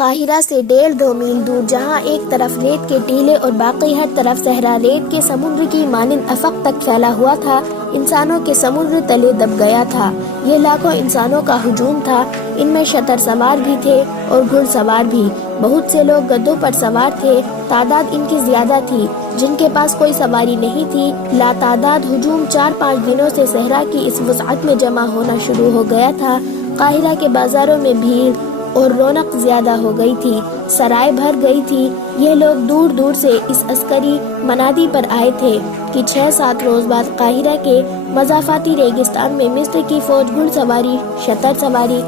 قاہرہ سے 1.5-2 میل دور جہاں ایک طرف ریت کے ٹیلے اور باقی ہر طرف صحرا ریت کے سمندر کی مانند افق تک پھیلا ہوا تھا، انسانوں کے سمندر تلے دب گیا تھا۔ یہ لاکھوں انسانوں کا ہجوم تھا، ان میں شتر سوار بھی تھے اور گھڑ سوار بھی۔ بہت سے لوگ گدھوں پر سوار تھے، تعداد ان کی زیادہ تھی۔ جن کے پاس کوئی سواری نہیں تھی، لاتعداد ہجوم 4-5 دنوں سے صحرا کی اس وسعت میں جمع ہونا شروع ہو گیا تھا۔ قاہرہ کے بازاروں میں بھیڑ اور رونق زیادہ ہو گئی تھی، سرائے بھر گئی تھی۔ یہ لوگ دور دور سے اس عسکری منادی پر آئے تھے کہ 6-7 روز بعد قاہرہ کے مضافاتی ریگستان میں مصر کی فوج گھڑ سواری، شتر سواری،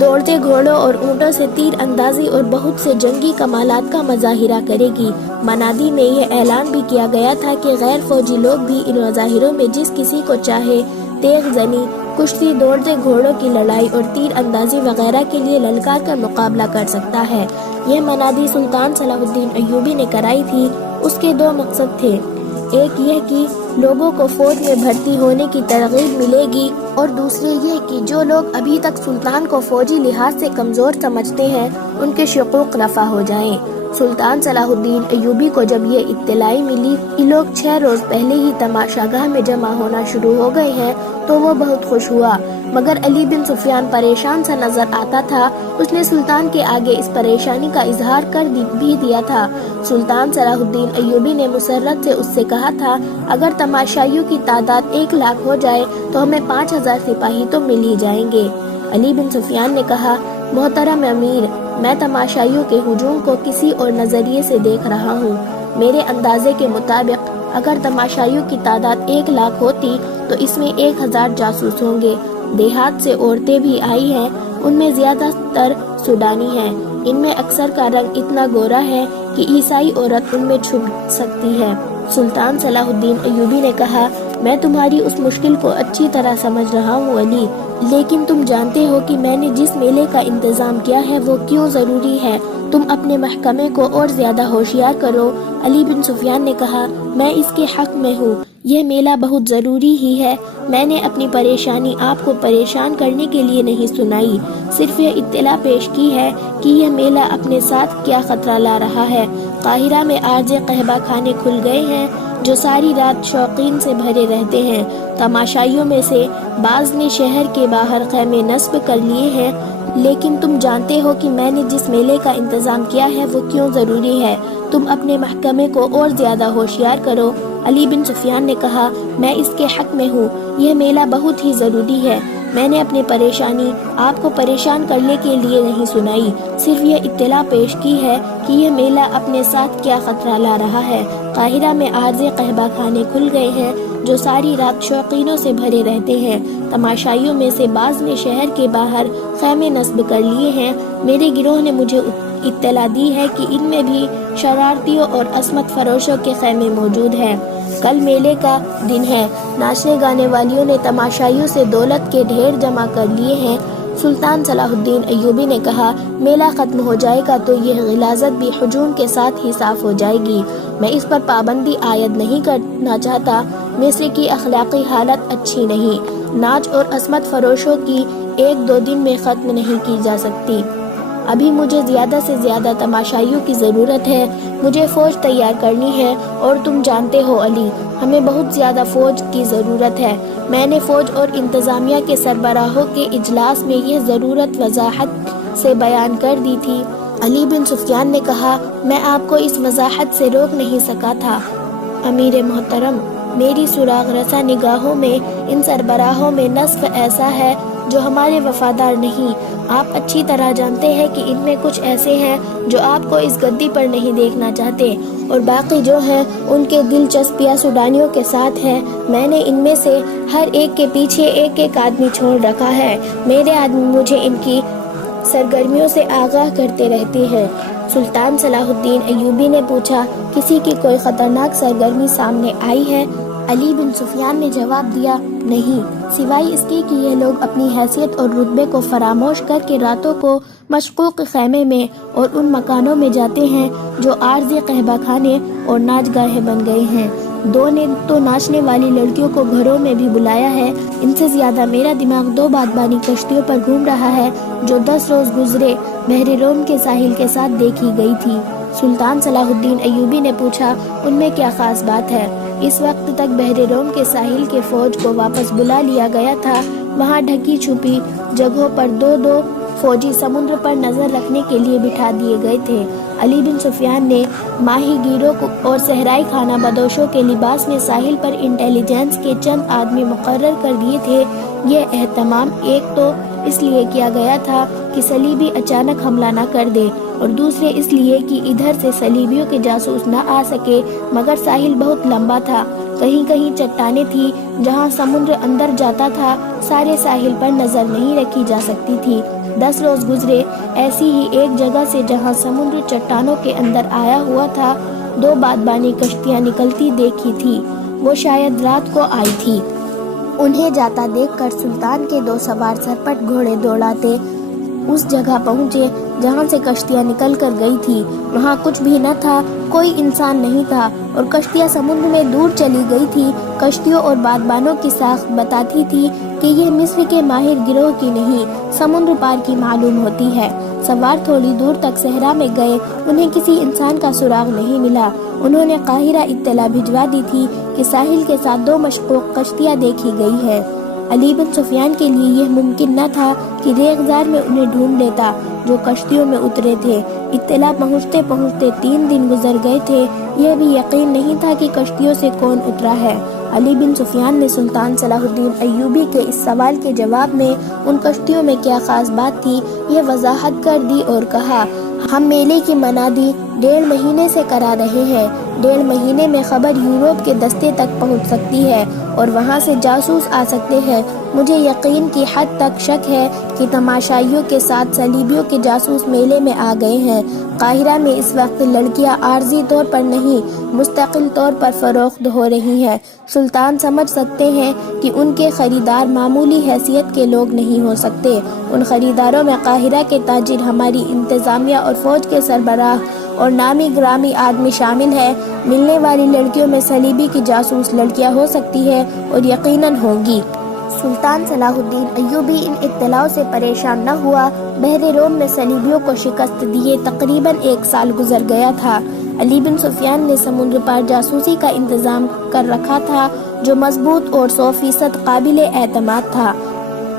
دوڑتے گھوڑوں اور اونٹوں سے تیر اندازی اور بہت سے جنگی کمالات کا مظاہرہ کرے گی۔ منادی میں یہ اعلان بھی کیا گیا تھا کہ غیر فوجی لوگ بھی ان مظاہروں میں جس کسی کو چاہے تیغ زنی، کشتی، دوڑتے گھوڑوں کی لڑائی اور تیر اندازی وغیرہ کے لیے للکار کر مقابلہ کر سکتا ہے۔ یہ منادی سلطان صلاح الدین ایوبی نے کرائی تھی۔ اس کے 2 مقصد تھے، ایک یہ کہ لوگوں کو فوج میں بھرتی ہونے کی ترغیب ملے گی اور دوسرے یہ کہ جو لوگ ابھی تک سلطان کو فوجی لحاظ سے کمزور سمجھتے ہیں ان کے شقوق رفع ہو جائیں۔ سلطان صلاح الدین ایوبی کو جب یہ اطلاع ملی کہ لوگ 6 روز پہلے ہی تماشاگاہ میں جمع ہونا شروع ہو گئے ہیں تو وہ بہت خوش ہوا، مگر علی بن سفیان پریشان سا نظر آتا تھا۔ اس نے سلطان کے آگے اس پریشانی کا اظہار کر بھی دیا تھا۔ سلطان صلاح الدین ایوبی نے مسرت سے اس سے کہا تھا، اگر تماشائیوں کی تعداد 1 لاکھ ہو جائے تو ہمیں 5000 سپاہی تو مل ہی جائیں گے۔ علی بن سفیان نے کہا، محترم امیر، میں تماشائیوں کے ہجوم کو کسی اور نظریے سے دیکھ رہا ہوں۔ میرے اندازے کے مطابق اگر تماشائیوں کی تعداد 1 لاکھ ہوتی تو اس میں 1000 جاسوس ہوں گے۔ دیہات سے عورتیں بھی آئی ہیں، ان میں زیادہ تر سوڈانی ہیں۔ ان میں اکثر کا رنگ اتنا گورا ہے کہ عیسائی عورت ان میں چھپ سکتی ہے۔ سلطان صلاح الدین ایوبی نے کہا، میں تمہاری اس مشکل کو اچھی طرح سمجھ رہا ہوں علی، لیکن تم جانتے ہو کہ میں نے جس میلے کا انتظام کیا ہے وہ کیوں ضروری ہے۔ تم اپنے محکمے کو اور زیادہ ہوشیار کرو۔ علی بن سفیان نے کہا، میں اس کے حق میں ہوں، یہ میلہ بہت ضروری ہی ہے۔ میں نے اپنی پریشانی آپ کو پریشان کرنے کے لیے نہیں سنائی، صرف یہ اطلاع پیش کی ہے کہ یہ میلہ اپنے ساتھ کیا خطرہ لا رہا ہے۔ قاہرہ میں عارض قہبہ خانے کھل گئے ہیں جو ساری رات شوقین سے بھرے رہتے ہیں۔ تماشائیوں میں سے بعض نے شہر کے باہر خیمے نصب کر لیے ہیں، لیکن تم جانتے ہو کہ میں نے جس میلے کا انتظام کیا ہے وہ کیوں ضروری ہے۔ تم اپنے محکمے کو اور زیادہ ہوشیار کرو۔ علی بن سفیان نے کہا، میں اس کے حق میں ہوں، یہ میلہ بہت ہی ضروری ہے۔ میں نے اپنی پریشانی آپ کو پریشان کرنے کے لیے نہیں سنائی، صرف یہ اطلاع پیش کی ہے کہ یہ میلہ اپنے ساتھ کیا خطرہ لا رہا ہے۔ قاہرہ میں عارض قہبہ خانے کھل گئے ہیں جو ساری رات شوقینوں سے بھرے رہتے ہیں۔ تماشائیوں میں سے بعض نے شہر کے باہر خیمے نصب کر لیے ہیں۔ میرے گروہ نے مجھے اطلاع دی ہے کہ ان میں بھی شرارتیوں اور عصمت فروشوں کے خیمے موجود ہیں۔ کل میلے کا دن ہے، ناچنے گانے والیوں نے تماشائیوں سے دولت کے ڈھیر جمع کر لیے ہیں۔ سلطان صلاح الدین ایوبی نے کہا، میلہ ختم ہو جائے گا تو یہ غلاظت بھی ہجوم کے ساتھ ہی صاف ہو جائے گی۔ میں اس پر پابندی عائد نہیں کرنا چاہتا۔ مصر کی اخلاقی حالت اچھی نہیں، ناچ اور عصمت فروشوں کی 1-2 دن میں ختم نہیں کی جا سکتی۔ ابھی مجھے زیادہ سے زیادہ تماشائیوں کی ضرورت ہے، مجھے فوج تیار کرنی ہے، اور تم جانتے ہو علی، ہمیں بہت زیادہ فوج کی ضرورت ہے۔ میں نے فوج اور انتظامیہ کے سربراہوں کے اجلاس میں یہ ضرورت وضاحت سے بیان کر دی تھی۔ علی بن سفیان نے کہا، میں آپ کو اس وضاحت سے روک نہیں سکا تھا امیر محترم۔ میری سراغ رسا نگاہوں میں ان سربراہوں میں نصف ایسا ہے جو ہمارے وفادار نہیں۔ آپ اچھی طرح جانتے ہیں کہ ان میں کچھ ایسے ہیں جو آپ کو اس گدی پر نہیں دیکھنا چاہتے، اور باقی جو ہیں ان کے دلچسپیاں سوڈانیوں کے ساتھ ہیں۔ میں نے ان میں سے ہر ایک کے پیچھے ایک ایک آدمی چھوڑ رکھا ہے۔ میرے آدمی مجھے ان کی سرگرمیوں سے آگاہ کرتے رہتے ہیں۔ سلطان صلاح الدین ایوبی نے پوچھا، کسی کی کوئی خطرناک سرگرمی سامنے آئی ہے؟ علی بن سفیان نے جواب دیا، نہیں، سوائے اس کے کہ یہ لوگ اپنی حیثیت اور رتبے کو فراموش کر کے راتوں کو مشکوک خیمے میں اور ان مکانوں میں جاتے ہیں جو عارضی قہبہ خانے اور ناچ گاہیں بن گئے ہیں۔ دو نے تو ناچنے والی لڑکیوں کو گھروں میں بھی بلایا ہے، ان سے زیادہ میرا دماغ دو بادبانی کشتیوں پر گھوم رہا ہے جو 10 روز گزرے بحر روم کے ساحل کے ساتھ دیکھی گئی تھی۔ سلطان صلاح الدین ایوبی نے پوچھا، ان میں کیا خاص بات ہے؟ اس وقت تک بحر روم کے ساحل کے فوج کو واپس بلا لیا گیا تھا۔ وہاں ڈھکی چھپی جگہوں پر دو فوجی سمندر پر نظر رکھنے کے لیے بٹھا دیے گئے تھے۔ علی بن سفیان نے ماہی گیروں اور صحرائی خانہ بدوشوں کے لباس میں ساحل پر انٹیلیجنس کے چند آدمی مقرر کر دیے تھے۔ یہ اہتمام ایک تو اس لیے کیا گیا تھا کہ صلیبی اچانک حملہ نہ کر دے، اور دوسرے اس لیے کہ ادھر سے صلیبیوں کے جاسوس نہ آ سکے، مگر ساحل بہت لمبا تھا، کہیں کہیں چٹانیں تھی جہاں سمندر اندر جاتا تھا، سارے ساحل پر نظر نہیں رکھی جا سکتی تھی۔ 10 روز گزرے ایسی ہی ایک جگہ سے جہاں سمندر چٹانوں کے اندر آیا ہوا تھا، 2 بادبانی کشتیاں نکلتی دیکھی تھی۔ وہ شاید رات کو آئی تھی۔ انہیں جاتا دیکھ کر سلطان کے 2 سوار سرپٹ گھوڑے دوڑاتے اس جگہ پہنچے جہاں سے کشتیاں نکل کر گئی تھی۔ وہاں کچھ بھی نہ تھا، کوئی انسان نہیں تھا، اور کشتیاں سمندر میں دور چلی گئی تھی۔ کشتیوں اور بادبانوں کی ساخت بتاتی تھی کہ یہ مصر کے ماہر گروہ کی نہیں، سمندر پار کی معلوم ہوتی ہے۔ سوار تھوڑی دور تک صحرا میں گئے، انہیں کسی انسان کا سراغ نہیں ملا۔ انہوں نے قاہرہ اطلاع بھجوا دی تھی کہ ساحل کے ساتھ 2 مشکوک کشتیاں دیکھی گئی ہیں۔ علی بن سفیان کے لیے یہ ممکن نہ تھا کہ ریگزار میں انہیں ڈھونڈ لیتا جو کشتیوں میں اترے تھے۔ اطلاع پہنچتے پہنچتے 3 دن گزر گئے تھے، یہ بھی یقین نہیں تھا کہ کشتیوں سے کون اترا ہے۔ علی بن سفیان نے سلطان صلاح الدین ایوبی کے اس سوال کے جواب میں ان کشتیوں میں کیا خاص بات تھی یہ وضاحت کر دی اور کہا، ہم میلے کی منادی 1.5 مہینے سے کرا رہے ہیں۔ 1.5 مہینے میں خبر یورپ کے دستے تک پہنچ سکتی ہے اور وہاں سے جاسوس آ سکتے ہیں۔ مجھے یقین کی حد تک شک ہے کہ تماشائیوں کے ساتھ صلیبیوں کے جاسوس میلے میں آ گئے ہیں۔ قاہرہ میں اس وقت لڑکیاں عارضی طور پر نہیں، مستقل طور پر فروخت ہو رہی ہیں۔ سلطان سمجھ سکتے ہیں کہ ان کے خریدار معمولی حیثیت کے لوگ نہیں ہو سکتے۔ ان خریداروں میں قاہرہ کے تاجر، ہماری انتظامیہ اور فوج کے سربراہ اور نامی گرامی آدمی شامل ہیں۔ ملنے والی لڑکیوں میں صلیبی کی جاسوس لڑکیاں ہو سکتی ہیں اور یقیناً ہوں گی۔ سلطان صلاح الدین ایوبی ان اطلاعوں سے پریشان نہ ہوا۔ بحر روم میں صلیبیوں کو شکست دیے تقریباً 1 سال گزر گیا تھا۔ علی بن سفیان نے سمندر پار جاسوسی کا انتظام کر رکھا تھا جو مضبوط اور 100% قابل اعتماد تھا۔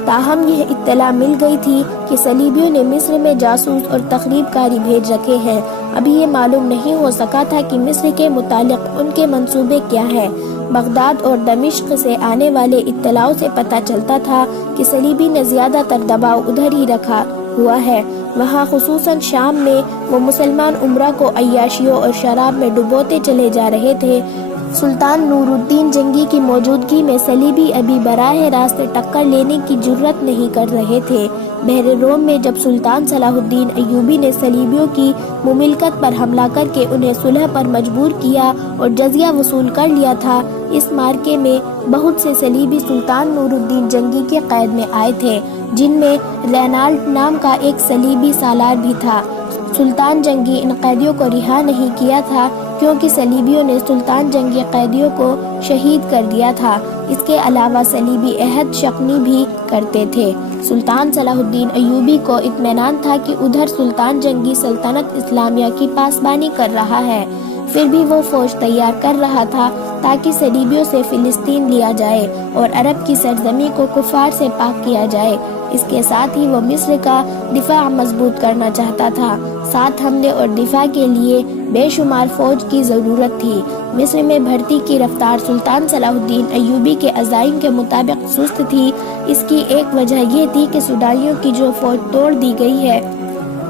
تاہم یہ اطلاع مل گئی تھی کہ صلیبیوں نے مصر میں جاسوس اور تخریب کاری بھیج رکھے ہیں۔ ابھی یہ معلوم نہیں ہو سکا تھا کہ مصر کے متعلق ان کے منصوبے کیا ہیں۔ بغداد اور دمشق سے آنے والے اطلاعوں سے پتہ چلتا تھا کہ صلیبی نے زیادہ تر دباؤ ادھر ہی رکھا ہوا ہے۔ وہاں خصوصاً شام میں وہ مسلمان امراء کو عیاشیوں اور شراب میں ڈبوتے چلے جا رہے تھے۔ سلطان نور الدین جنگی کی موجودگی میں صلیبی ابھی براہ راست ٹکر لینے کی جرأت نہیں کر رہے تھے۔ بحر روم میں جب سلطان صلاح الدین ایوبی نے صلیبیوں کی مملکت پر حملہ کر کے انہیں صلح پر مجبور کیا اور جزیہ وصول کر لیا تھا، اس معرکے میں بہت سے صلیبی سلطان نور الدین جنگی کے قید میں آئے تھے، جن میں رینالڈ نام کا ایک صلیبی سالار بھی تھا۔ سلطان جنگی ان قیدیوں کو رہا نہیں کیا تھا کیونکہ صلیبیوں نے سلطان جنگی قیدیوں کو شہید کر دیا تھا۔ اس کے علاوہ صلیبی عہد شکنی بھی کرتے تھے۔ سلطان صلاح الدین ایوبی کو اطمینان تھا کہ ادھر سلطان جنگی سلطنت اسلامیہ کی پاسبانی کر رہا ہے، پھر بھی وہ فوج تیار کر رہا تھا تاکہ صلیبیوں سے فلسطین لیا جائے اور عرب کی سرزمین کو کفار سے پاک کیا جائے۔ اس کے ساتھ ہی وہ مصر کا دفاع مضبوط کرنا چاہتا تھا۔ 7 حملے اور دفاع کے لیے بے شمار فوج کی ضرورت تھی۔ مصر میں بھرتی کی رفتار سلطان صلاح الدین ایوبی کے عزائم کے مطابق سست تھی۔ اس کی ایک وجہ یہ تھی کہ سودائیوں کی جو فوج توڑ دی گئی ہے،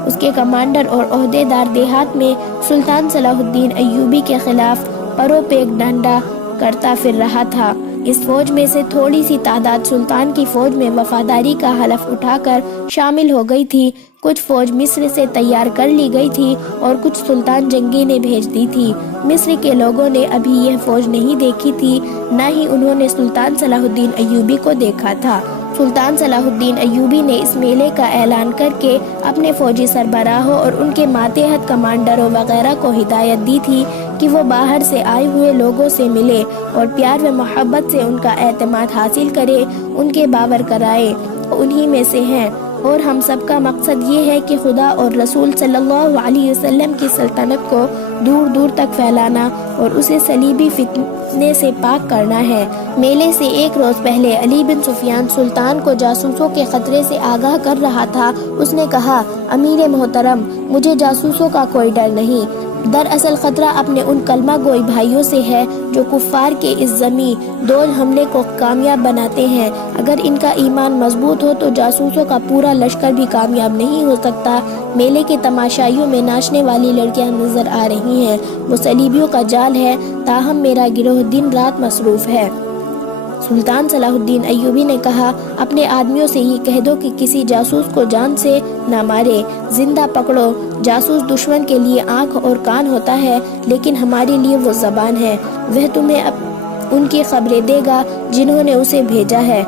اس کے کمانڈر اور عہدیدار دیہات میں سلطان صلاح الدین ایوبی کے خلاف پروپیگنڈا کرتا پھر رہا تھا۔ اس فوج میں سے تھوڑی سی تعداد سلطان کی فوج میں وفاداری کا حلف اٹھا کر شامل ہو گئی تھی۔ کچھ فوج مصر سے تیار کر لی گئی تھی اور کچھ سلطان جنگی نے بھیج دی تھی۔ مصر کے لوگوں نے ابھی یہ فوج نہیں دیکھی تھی، نہ ہی انہوں نے سلطان صلاح الدین ایوبی کو دیکھا تھا۔ سلطان صلاح الدین ایوبی نے اس میلے کا اعلان کر کے اپنے فوجی سربراہوں اور ان کے ماتحت کمانڈروں وغیرہ کو ہدایت دی تھی کہ وہ باہر سے آئے ہوئے لوگوں سے ملے اور پیار و محبت سے ان کا اعتماد حاصل کرے، ان کے باور کرائے انہی میں سے ہیں۔ اور ہم سب کا مقصد یہ ہے کہ خدا اور رسول صلی اللہ علیہ وسلم کی سلطنت کو دور دور تک پھیلانا اور اسے صلیبی فتنے سے پاک کرنا ہے۔ میلے سے ایک روز پہلے علی بن سفیان سلطان کو جاسوسوں کے خطرے سے آگاہ کر رہا تھا۔ اس نے کہا، امیر محترم، مجھے جاسوسوں کا کوئی ڈر نہیں۔ دراصل خطرہ اپنے ان کلمہ گوئی بھائیوں سے ہے جو کفار کے اس ضمی دول حملے کو کامیاب بناتے ہیں۔ اگر ان کا ایمان مضبوط ہو تو جاسوسوں کا پورا لشکر بھی کامیاب نہیں ہو سکتا۔ میلے کے تماشائیوں میں ناچنے والی لڑکیاں نظر آ رہی ہیں، وہ صلیبیوں کا جال ہے، تاہم میرا گروہ دن رات مصروف ہے۔ سلطان صلاح الدین ایوبی نے کہا، اپنے آدمیوں سے یہ کہہ دو کہ کسی جاسوس کو جان سے نہ مارے، زندہ پکڑو۔ جاسوس دشمن کے لیے آنکھ اور کان ہوتا ہے، لیکن ہمارے لیے وہ زبان ہے۔ وہ تمہیں ان کی خبریں دے گا جنہوں نے اسے بھیجا ہے۔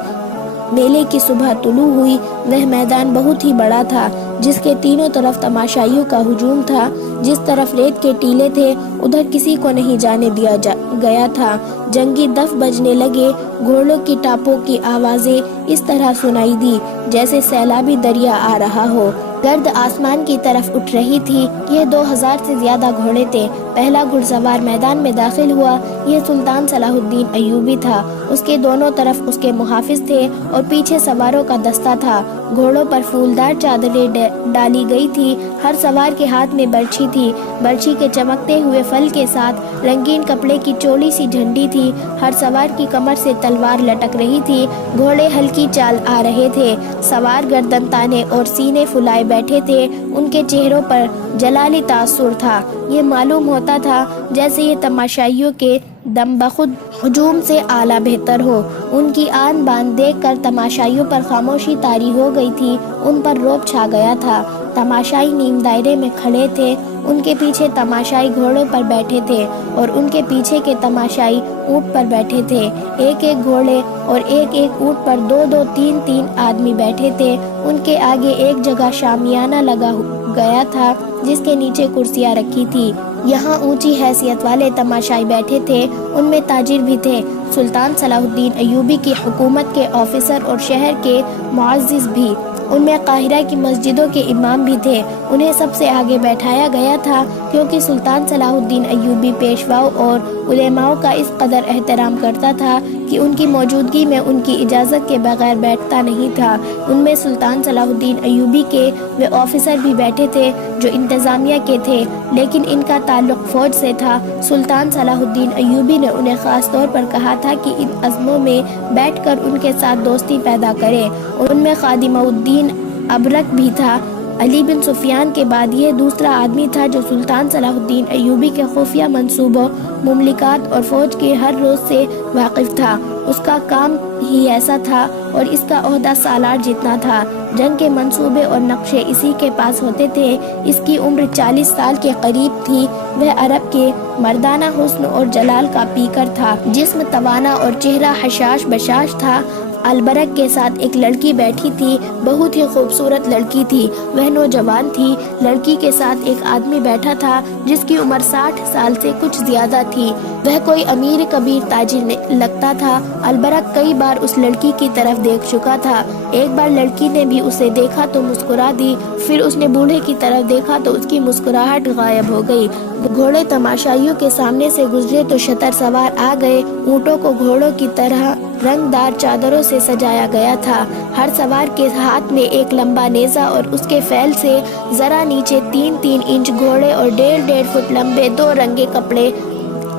میلے کی صبح طلوع ہوئی۔ وہ میدان بہت ہی بڑا تھا جس کے تینوں طرف تماشائیوں کا ہجوم تھا۔ جس طرف ریت کے ٹیلے تھے ادھر کسی کو نہیں جانے دیا گیا تھا۔ جنگی دف بجنے لگے، گھوڑوں کی ٹاپوں کی آوازیں اس طرح سنائی دی جیسے سیلابی دریا آ رہا ہو۔ گرد آسمان کی طرف اٹھ رہی تھی۔ یہ 2000 سے زیادہ گھوڑے تھے۔ پہلا گھڑ سوار میدان میں داخل ہوا۔ یہ سلطان صلاح الدین ایوبی تھا۔ اس کے دونوں طرف اس کے محافظ تھے اور پیچھے سواروں کا دستہ تھا۔ گھوڑوں پر پھولدار چادریں ڈالی گئی تھی۔ ہر سوار کے ہاتھ میں برچھی تھی۔ برچھی کے چمکتے ہوئے پھل کے ساتھ رنگین کپڑے کی چوڑی سی جھنڈی تھی۔ ہر سوار کی کمر سے تلوار لٹک رہی تھی۔ گھوڑے ہلکی چال آ رہے تھے۔ سوار گردن تانے اور سینے پھلائے بیٹھے تھے۔ ان کے چہروں پر جلالی تاثر تھا۔ یہ معلوم ہوتا تھا جیسے یہ تماشائیوں کے دم بخود ہجوم سے اعلیٰ بہتر ہو۔ ان کی آن بان دیکھ کر تماشائیوں پر خاموشی طاری ہو گئی تھی۔ ان پر رعب چھا گیا تھا۔ تماشائی نیم دائرے میں کھڑے تھے۔ ان کے پیچھے تماشائی گھوڑوں پر بیٹھے تھے اور ان کے پیچھے کے تماشائی اونٹ پر بیٹھے تھے۔ ایک ایک گھوڑے اور ایک ایک اونٹ پر دو دو تین تین آدمی بیٹھے تھے۔ ان کے آگے ایک جگہ شامیانہ لگا گیا تھا جس کے نیچے کرسیاں رکھی تھی۔ یہاں اونچی حیثیت والے تماشائی بیٹھے تھے، ان میں تاجر بھی تھے، سلطان صلاح الدین ایوبی کی حکومت کے آفیسر اور شہر کے معزز بھی۔ ان میں قاہرہ کی مسجدوں کے امام بھی تھے۔ انہیں سب سے آگے بیٹھایا گیا تھا کیونکہ سلطان صلاح الدین ایوبی پیشواؤں اور علماؤں کا اس قدر احترام کرتا تھا کہ ان کی موجودگی میں ان کی اجازت کے بغیر بیٹھتا نہیں تھا۔ ان میں سلطان صلاح الدین ایوبی کے وہ آفیسر بھی بیٹھے تھے جو انتظامیہ کے تھے، لیکن ان کا تعلق فوج سے تھا۔ سلطان صلاح الدین ایوبی نے انہیں خاص طور پر کہا تھا کہ ان عزموں میں بیٹھ کر ان کے ساتھ دوستی پیدا کریں۔ ان میں خادم الدین ابرک بھی تھا۔ علی بن سفیان کے بعد یہ دوسرا آدمی تھا جو سلطان صلاح الدین ایوبی کے خفیہ منصوبوں، مملکات اور فوج کے ہر روز سے واقف تھا۔ اس کا کام ہی ایسا تھا اور اس کا عہدہ سالار جتنا تھا۔ جنگ کے منصوبے اور نقشے اسی کے پاس ہوتے تھے۔ اس کی عمر 40 سال کے قریب تھی۔ وہ عرب کے مردانہ حسن اور جلال کا پیکر تھا۔ جسم توانا اور چہرہ حشاش بشاش تھا۔ البرک کے ساتھ ایک لڑکی بیٹھی تھی، بہت ہی خوبصورت لڑکی تھی۔ وہ نوجوان تھی۔ لڑکی کے ساتھ ایک آدمی بیٹھا تھا جس کی عمر 60 سال سے کچھ زیادہ تھی۔ وہ کوئی امیر کبیر تاجر لگتا تھا۔ البرک کئی بار اس لڑکی کی طرف دیکھ چکا تھا۔ ایک بار لڑکی نے بھی اسے دیکھا تو مسکرا دی، پھر اس نے بوڑھے کی طرف دیکھا تو اس کی مسکراہٹ غائب ہو گئی۔ گھوڑے تماشائیوں کے سامنے سے گزرے تو شتر سوار آ گئے۔ اونٹوں کو گھوڑوں کی طرح رنگ دار چادروں سے سجایا گیا تھا۔ ہر سوار کے ہاتھ میں ایک لمبا نیزہ اور اس کے فیل سے ذرا نیچے 3-3 انچ گھوڑے اور 1.5 فٹ لمبے 2 رنگے کپڑے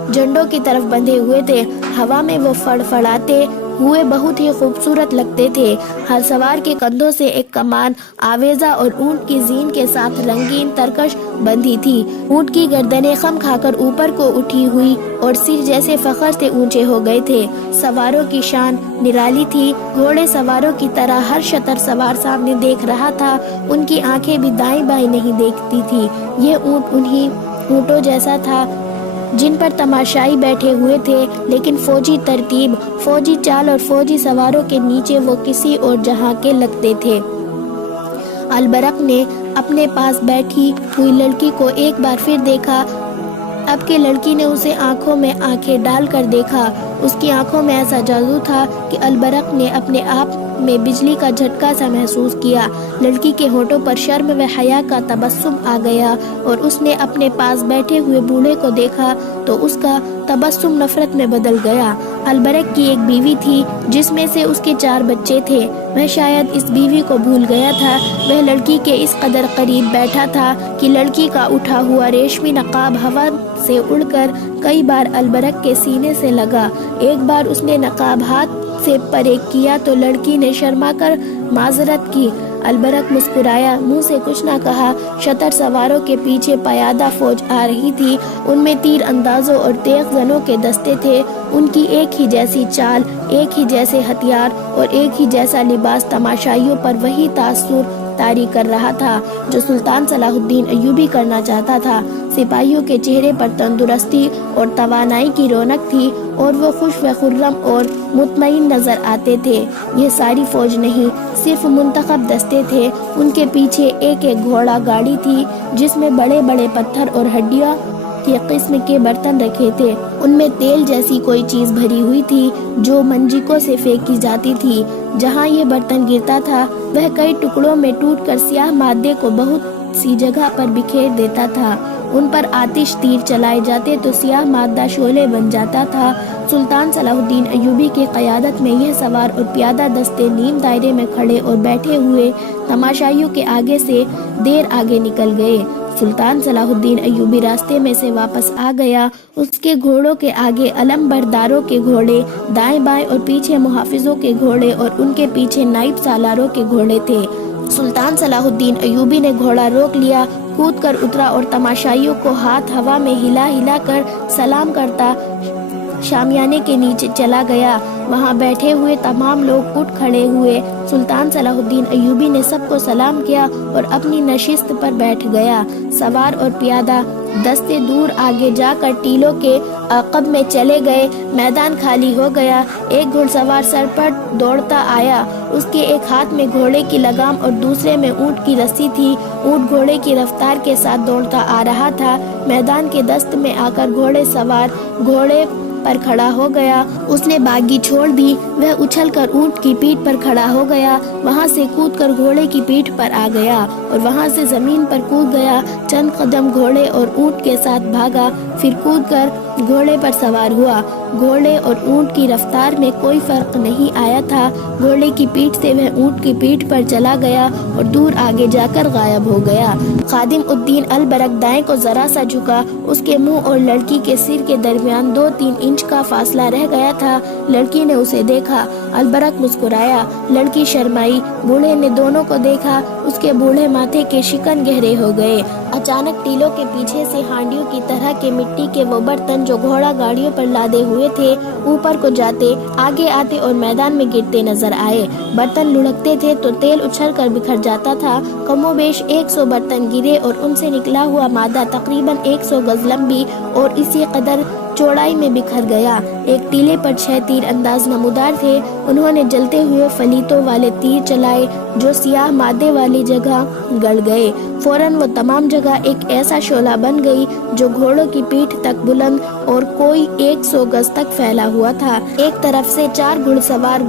جھنڈوں کی طرف بندھے ہوئے تھے۔ ہوا میں وہ فڑفڑاتے ہوئے بہت ہی خوبصورت لگتے تھے۔ ہر سوار کے کندھوں سے ایک کمان آویزہ اور اونٹ کی زین کے ساتھ رنگین ترکش بندھی تھی۔ اونٹ کی گردنیں خم کھا کر اوپر کو اٹھی ہوئی اور سر جیسے فخر سے اونچے ہو گئے تھے۔ سواروں کی شان نرالی تھی۔ گھوڑے سواروں کی طرح ہر شتر سوار سامنے دیکھ رہا تھا۔ ان کی آنکھیں بھی دائیں بائیں نہیں دیکھتی تھی۔ یہ اونٹ انہی اونٹوں جیسا تھا جن پر تماشائی بیٹھے ہوئے تھے، لیکن فوجی ترتیب، فوجی چال اور فوجی سواروں کے نیچے وہ کسی اور جہاں کے لگتے تھے۔ البرق نے اپنے پاس بیٹھی ہوئی لڑکی کو ایک بار پھر دیکھا۔ اب کہ لڑکی نے اسے آنکھوں میں آنکھیں ڈال کر دیکھا، اس کی آنکھوں میں ایسا جادو تھا کہ البرق نے اپنے آپ میں بجلی کا جھٹکا سا محسوس کیا۔ لڑکی کے ہونٹوں پر شرم و حیا کا تبسم آ گیا اور اس نے اپنے پاس بیٹھے ہوئے بوڑھے کو دیکھا تو اس کا تبسم نفرت میں بدل گیا۔ البرق کی ایک بیوی تھی جس میں سے اس کے 4 بچے تھے۔ وہ شاید اس بیوی کو بھول گیا تھا۔ وہ لڑکی کے اس قدر قریب بیٹھا تھا کہ لڑکی کا اٹھا ہوا ریشمی نقاب ہوا سے اڑ کر کئی بار البرق کے سینے سے لگا۔ ایک بار اس نے نقاب ہاتھ سے پرے کیا تو لڑکی نے شرما کر معذرت کی۔ البرق مسکرایا، منہ سے کچھ نہ کہا۔ شتر سواروں کے پیچھے پیادہ فوج آ رہی تھی۔ ان میں تیر اندازوں اور تیغ زنوں کے دستے تھے۔ ان کی ایک ہی جیسی چال، ایک ہی جیسے ہتھیار اور ایک ہی جیسا لباس تماشائیوں پر وہی تاثر طاری کر رہا تھا جو سلطان صلاح الدین ایوبی کرنا چاہتا تھا۔ سپاہیوں کے چہرے پر تندرستی اور توانائی کی رونق تھی اور وہ خوش و خرم اور مطمئن نظر آتے تھے۔ یہ ساری فوج نہیں، صرف منتخب دستے تھے۔ ان کے پیچھے ایک ایک گھوڑا گاڑی تھی جس میں بڑے بڑے پتھر اور ہڈیاں کے قسم کے برتن رکھے تھے۔ ان میں تیل جیسی کوئی چیز بھری ہوئی تھی جو منجیکوں سے پھینکی جاتی تھی۔ جہاں یہ برتن گرتا تھا وہ کئی ٹکڑوں میں ٹوٹ کر سیاہ مادے کو بہت سی جگہ پر بکھیر دیتا تھا۔ ان پر آتش تیر چلائے جاتے تو سیاہ مادہ شعلے بن جاتا تھا۔ سلطان صلاح الدین ایوبی کی قیادت میں یہ سوار اور پیادہ دستے نیم دائرے میں کھڑے اور بیٹھے ہوئے تماشائیوں کے آگے سے دیر آگے نکل گئے۔ سلطان صلاح الدین ایوبی راستے میں سے واپس آ گیا۔ اس کے گھوڑوں کے آگے علم برداروں کے گھوڑے، دائیں بائیں اور پیچھے محافظوں کے گھوڑے اور ان کے پیچھے نائب سالاروں کے گھوڑے تھے۔ سلطان صلاح الدین ایوبی نے گھوڑا روک لیا، کود کر اترا اور تماشائیوں کو ہاتھ ہوا میں ہلا ہلا کر سلام کرتا شامیانے کے نیچے چلا گیا۔ وہاں بیٹھے ہوئے تمام لوگ اٹھ کھڑے ہوئے۔ سلطان صلاح الدین ایوبی نے سب کو سلام کیا اور اپنی نشست پر بیٹھ گیا۔ سوار اور پیادہ دستے دور آگے جا کر ٹیلوں کے عقب میں چلے گئے۔ میدان خالی ہو گیا۔ ایک گھڑ سوار سرپٹ دوڑتا آیا۔ اس کے ایک ہاتھ میں گھوڑے کی لگام اور دوسرے میں اونٹ کی رسی تھی۔ اونٹ گھوڑے کی رفتار کے ساتھ دوڑتا آ رہا تھا۔ میدان کے دست میں آ کر گھوڑے سوار گھوڑے پر کھڑا ہو گیا۔ اس نے باغی چھوڑ دی۔ وہ اچھل کر اونٹ کی پیٹھ پر کھڑا ہو گیا، وہاں سے کود کر گھوڑے کی پیٹھ پر آ گیا اور وہاں سے زمین پر کود گیا۔ چند قدم گھوڑے اور اونٹ کے ساتھ بھاگا، پھر کود کر گھوڑے پر سوار ہوا۔ گھوڑے اور اونٹ کی رفتار میں کوئی فرق نہیں آیا تھا۔ گھوڑے کی پیٹھ سے وہ اونٹ کی پیٹھ پر چلا گیا اور دور آگے جا کر غائب ہو گیا۔ خادم الدین البرق دائیں کو ذرا سا جھکا۔ اس کے منہ اور لڑکی کے سر کے درمیان 2-3 انچ کا فاصلہ رہ گیا تھا۔ لڑکی نے اسے دیکھا۔ البرق مسکرایا۔ لڑکی شرمائی۔ بوڑھے نے دونوں کو دیکھا۔ اس کے بوڑھے ماتھے کے شکن گہرے ہو گئے۔ اچانک ٹیلوں کے پیچھے سے ہانڈیوں کی طرح کے مٹی کے وہ برتن جو گھوڑا گاڑیوں پر لادے ہوئے تھے اوپر کو جاتے، آگے آتے اور میدان میں گرتے نظر آئے۔ برتن لڑکتے تھے تو تیل اچھل کر بکھر جاتا تھا۔ کم و بیش 100 برتن گرے اور ان سے نکلا ہوا مادہ تقریباً 100 گز لمبی اور اسی قدر چوڑائی میں بکھر گیا۔ ایک ٹیلے پر 6 تیر انداز نمودار تھے۔ انہوں نے جلتے ہوئے فلیتوں والے تیر چلائے جو سیاہ مادے والی جگہ گڑ گئے۔ فوراً وہ تمام جگہ ایک ایسا شعلہ بن گئی جو گھوڑوں کی پیٹھ تک بلند اور کوئی 100 گز تک پھیلا ہوا تھا۔ ایک طرف سے 4 گھڑ سوار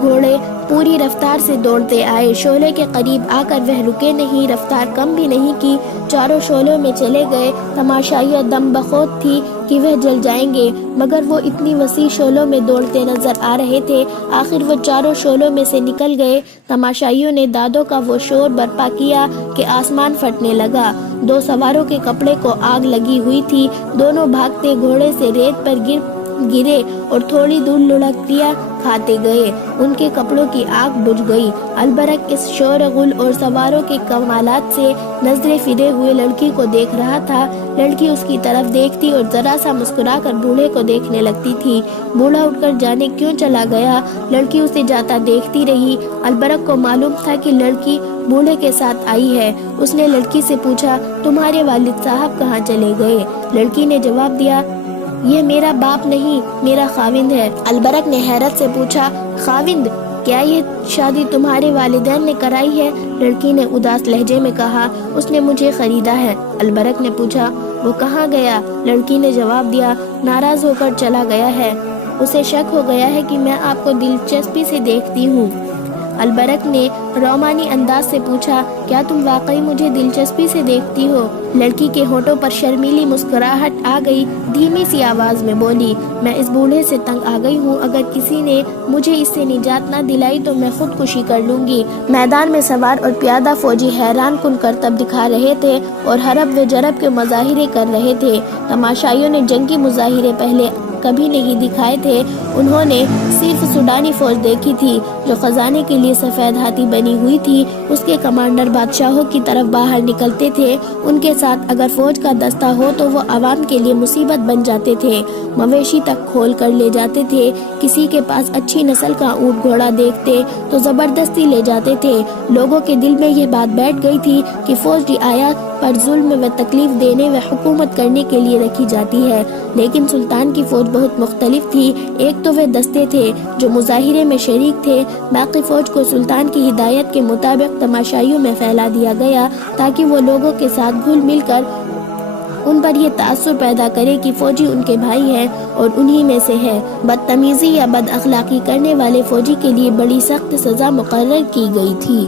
گھوڑے پوری رفتار سے دوڑتے آئے۔ شعلے کے قریب آ کر وہ رکے نہیں، رفتار کم بھی نہیں کی، چاروں شعلوں میں چلے گئے۔ تماشائیہ دم بخود تھی کہ وہ جل جائیں گے، مگر وہ اتنی وسیع شعلوں میں دوڑتے نظر آ رہے تھے۔ آخر وہ چاروں شعلوں میں سے نکل گئے۔ تماشائیوں نے دادوں کا وہ شور برپا کیا کہ آسمان پھٹنے لگا۔ 2 سواروں کے کپڑے کو آگ لگی ہوئی تھی۔ دونوں بھاگتے گھوڑے سے ریت پر گرے اور تھوڑی دور لڑکیاں کھاتے گئے۔ ان کے کپڑوں کی آگ بجھ گئی۔ البرق اس شور غل اور سواروں کے کمالات سے نظریں پھرے ہوئے لڑکی کو دیکھ رہا تھا۔ لڑکی اس کی طرف دیکھتی اور ذرا سا مسکرا کر بوڑھے کو دیکھنے لگتی تھی۔ بوڑھا اٹھ کر جانے کیوں چلا گیا۔ لڑکی اسے جاتا دیکھتی رہی۔ البرق کو معلوم تھا کہ لڑکی بوڑھے کے ساتھ آئی ہے۔ اس نے لڑکی سے پوچھا، تمہارے والد صاحب کہاں چلے گئے؟ لڑکی نے جواب دیا، یہ میرا باپ نہیں، میرا خاوند ہے۔ البرق نے حیرت سے پوچھا، خاوند؟ کیا یہ شادی تمہارے والدین نے کرائی ہے؟ لڑکی نے اداس لہجے میں کہا، اس نے مجھے خریدا ہے۔ البرک نے پوچھا، وہ کہاں گیا؟ لڑکی نے جواب دیا، ناراض ہو کر چلا گیا ہے، اسے شک ہو گیا ہے کہ میں آپ کو دلچسپی سے دیکھتی ہوں۔ البرک نے رومانی انداز سے پوچھا، کیا تم واقعی مجھے دلچسپی سے دیکھتی ہو؟ لڑکی کے ہونٹوں پر شرمیلی مسکراہٹ آ گئی، دھیمی سی آواز میں بولی، میں اس بوڑھے سے تنگ آ گئی ہوں، اگر کسی نے مجھے اس سے نجات نہ دلائی تو میں خودکشی کر لوں گی۔ میدان میں سوار اور پیادہ فوجی حیران کن کرتب دکھا رہے تھے اور حرب و جرب کے مظاہرے کر رہے تھے۔ تماشائیوں نے جنگی مظاہرے پہلے کبھی نہیں دکھائے تھے، انہوں نے صرف سوڈانی فوج دیکھی تھی جو خزانے کے لیے سفید ہاتھی بنی ہوئی تھی۔ اس کے کمانڈر بادشاہوں کی طرف باہر نکلتے تھے، ان کے ساتھ اگر فوج کا دستہ ہو تو وہ عوام کے لیے مصیبت بن جاتے تھے، مویشی تک کھول کر لے جاتے تھے، کسی کے پاس اچھی نسل کا اونٹ گھوڑا دیکھتے تو زبردستی لے جاتے تھے۔ لوگوں کے دل میں یہ بات بیٹھ گئی تھی کہ فوج رعایا پر ظلم و تکلیف دینے و حکومت کرنے کے لیے رکھی جاتی ہے، لیکن سلطان کی فوج بہت مختلف تھی۔ ایک تو وہ دستے تھے جو مظاہرے میں شریک تھے، باقی فوج کو سلطان کی ہدایت کے مطابق تماشائیوں میں پھیلا دیا گیا تاکہ وہ لوگوں کے ساتھ گھل مل کر ان پر یہ تاثر پیدا کرے کہ فوجی ان کے بھائی ہیں اور انہی میں سے ہے۔ بدتمیزی یا بد اخلاقی کرنے والے فوجی کے لیے بڑی سخت سزا مقرر کی گئی تھی۔